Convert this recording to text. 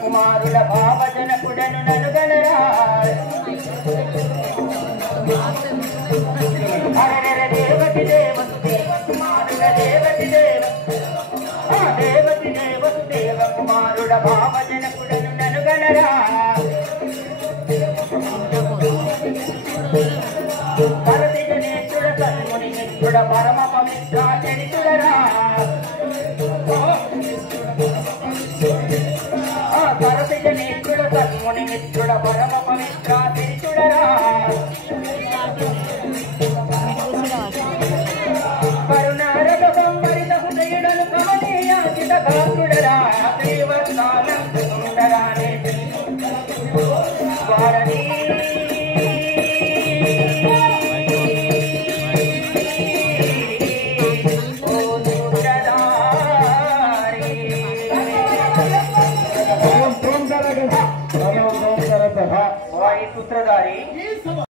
కుమారుల భావజనకుడను ననుగనరా హరర దేవతి దేవసు దేవ కుమారుల దేవతి దేవ దేవతి దేవసు దేవ కుమారుల భావజనకుడను ననుగనరా పరదిజ నేత్రుడ సన్ముని మిత్రుడ పరమ పవిత్ర చరితుడరా పరదిజ నేత్రుడ సన్ముని మిత్రుడ పరమ పవిత్ర చరితుడరా